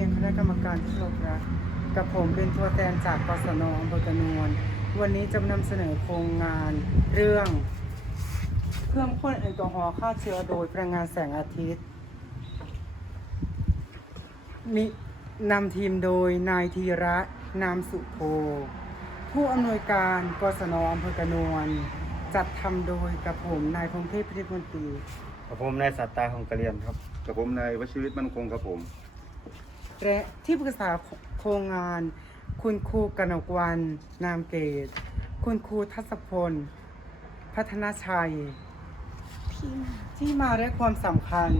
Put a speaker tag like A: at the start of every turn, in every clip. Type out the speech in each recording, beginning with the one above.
A: รียนคณะกรรมการที่เคารพรักกับผมเป็นตัวแทนจากกศนอำเภอกระนวลวันนี้จะนำเสนอโครงงานเรื่อง เครื่องพ่นแอลกอฮอล์ฆ่าเชื้อโดยพลังงานแสงอาทิตย์มีนำทีมโดยนายธีระนามสุโพผู้อำนวยการกศนอำเภอกระนวลจัดทำโดยกับผมนายพงเทพพิธิพลตรี
B: กับผมนายสัตตาของกะเรียนครับ
C: กับผมนายวชิวิตมั่นคงครับผม
A: และที่ปรึกษาโครงงาน คุณครูกนกวัน นามเกต คุณครูทัศพล พัฒนาชัย ที่มาและความสำคัญ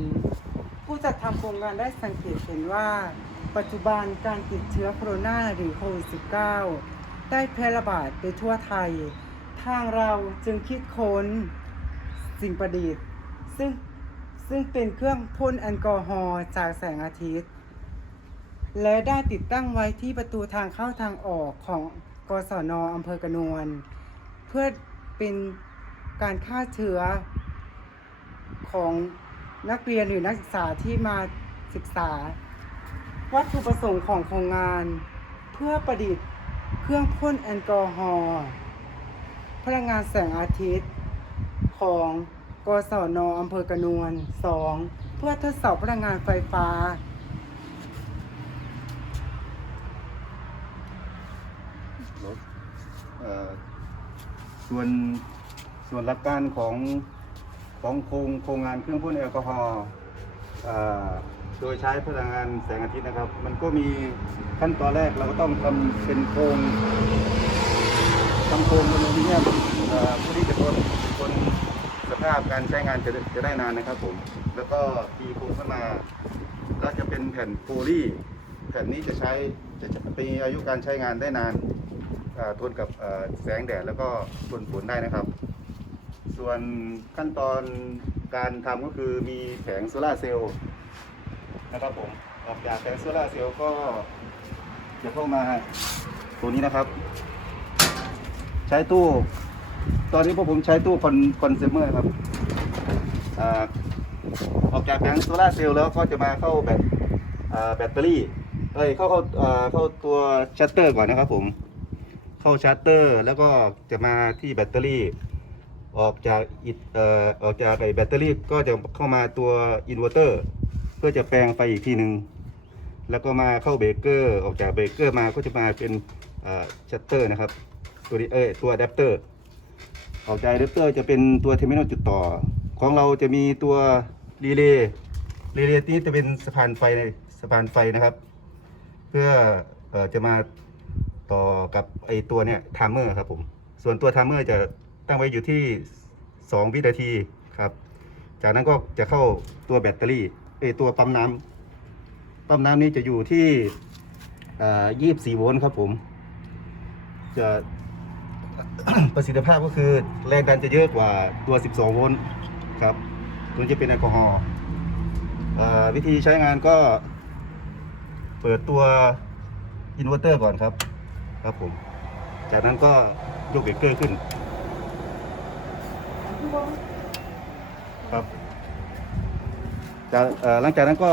A: ผู้จัดทำโครงงานได้สังเกตเห็นว่า ปัจจุบันการติดเชื้อโคโรนาหรือโควิด -19 ได้แพร่ระบาดไปทั่วไทย ทางเราจึงคิดค้นสิ่งประดิษฐ์ ซึ่งซึ่งเป็นเครื่องพ่นแอลกอฮอล์จากแสงอาทิตย์ และได้ติดตั้งไว้ที่ประตูทางเข้าทางออกของกศนอำเภอกระนวลเพื่อเป็นการฆ่าเชื้อของนักเรียนหรือนักศึกษาที่มาศึกษา วัตถุประสงค์ของโครงงาน เพื่อประดิษฐ์เครื่องพ่นแอลกอฮอล์พลังงานแสงอาทิตย์ ของกศนอำเภอกระนวล 2. เพื่อทดสอบพลังงานไฟฟ้า
C: รถเอ่อ ส่วนส่วนหลักการของของโครงโครงงานเครื่องพ่นแอลกอฮอล์โดยใช้พลังงานแสงอาทิตย์นะครับ มันก็มีขั้นตอนแรกเราก็ต้องทำเป็นโครงทำโครงอลูมิเนียมเอ่อเพื่อที่จะทนทนสภาพการใช้งานจะได้จะได้นานนะครับผมแล้วก็ตีโครงขึ้นมาแล้วจะเป็นแผ่นโพลีแผ่นนี้จะใช้จะจะมีอายุการใช้งานได้นาน ทนกับแสงแดดแล้วก็ทนฝนได้นะครับ ส่วนขั้นตอนการทำก็คือมีแผงโซลาเซลล์นะครับผมออกจากแผงโซลาเซลล์ก็จะเข้ามาตัวนี้นะครับ ใช้ตู้ ตอนนี้พวกผมใช้ตู้คอนคอนเซมเมอร์ครับออกจากแผงโซลาเซลล์แล้วก็จะมาเข้าแบตแบตเตอรี่เอ้ยเข้าเข้าอ่าเข้าตัวชัตเตอร์ก่อนนะครับผม เข้าชัตเตอร์ แล้วก็จะมาที่แบตเตอรี่ ออกจากอิเอ่อออกจากไอ้แบตเตอรี่ก็จะเข้ามาตัวอินเวอร์เตอร์เพื่อจะแปลงไฟอีกทีหนึ่งแล้วก็มาเข้าเบรกเกอร์ออกจากเบรกเกอร์มาก็จะมาเป็นอ่าชัตเตอร์นะครับ ตัวนี้เอ้ยตัวอะแดปเตอร์ออกจากอะแดปเตอร์จะเป็นตัวเทอร์มินอลจุดต่อ ของเราจะมีตัวรีเลย์รีเลย์นี้จะเป็นสะพานไฟสะพานไฟนะครับ เพื่ออจะมา ต่อกับไอตัวเนี่ยไทม์เมอร์ครับผม ส่วนตัวไทม์เมอร์จะตั้งไว้อยู่ที่ 2 วินาทีครับ จากนั้นก็จะเข้าตัวแบตเตอรี่เอตัวปั๊มน้ำปั๊มน้ำนี้จะอยู่ที่ยี่สิบสี่โวลต์ครับผม จะประสิทธิภาพก็คือแรงดันจะเยอะกว่าตัว 12 โวลต์ครับ ตัวจะเป็นแอลกอฮอล์วิธีใช้งานก็ เปิดตัวอินเวอร์เตอร์ก่อนครับ ครับผม จากนั้นก็ยกเบรกเกอร์ขึ้น ครับจากเอ่อหลังจากนั้นก็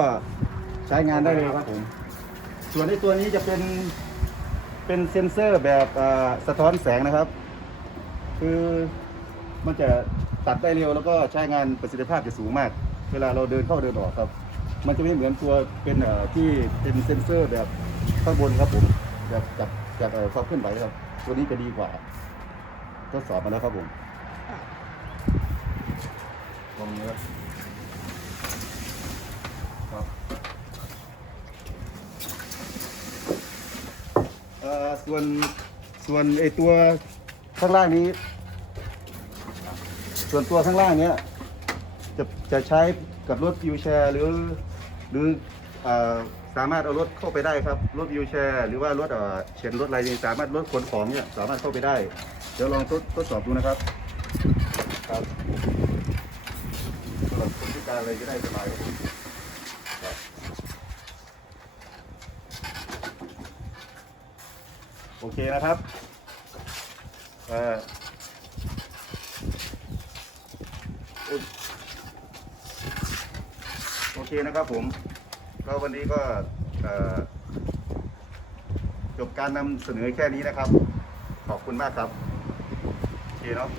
C: ใช้งานได้เลยครับผม ส่วนในตัวนี้จะเป็นเป็นเซ็นเซอร์แบบอ่าสะท้อนแสงนะครับ คือมันจะตัดได้เร็วแล้วก็ใช้งานประสิทธิภาพจะสูงมาก เวลาเราเดินเข้าเดินออกครับ มันจะไม่เหมือนตัวเป็นเอ่อที่เป็นเซ็นเซอร์แบบข้างบนครับผมแบบจาก จากเอ่อความเคลื่อนไหวครับ ตัวนี้จะดีกว่า ทดสอบมาแล้วครับผมลองนี้ครับครับเอ่อส่วนส่วนไอตัวข้างล่างนี้ ส่วนตัวข้างล่างเนี้ยจะจะใช้กับรถวิวแชร์หรือ หรือเออ สามารถเอารถเข้าไปได้ครับ รถวิวแชร์ หรือว่ารถเอ่อเข็นรถอะไรนี่สามารถรถขนของเนี่ยสามารถเข้าไปได้ เดี๋ยวลองทดทดสอบดูนะครับ ครับสำหรับคนพิการอะไรก็ได้สบายครับโอเคนะครับอ่อโอเคนะครับผม ก็วันนี้ก็จบการนำเสนอแค่นี้นะครับ ขอบคุณมากครับโอเคเนาะ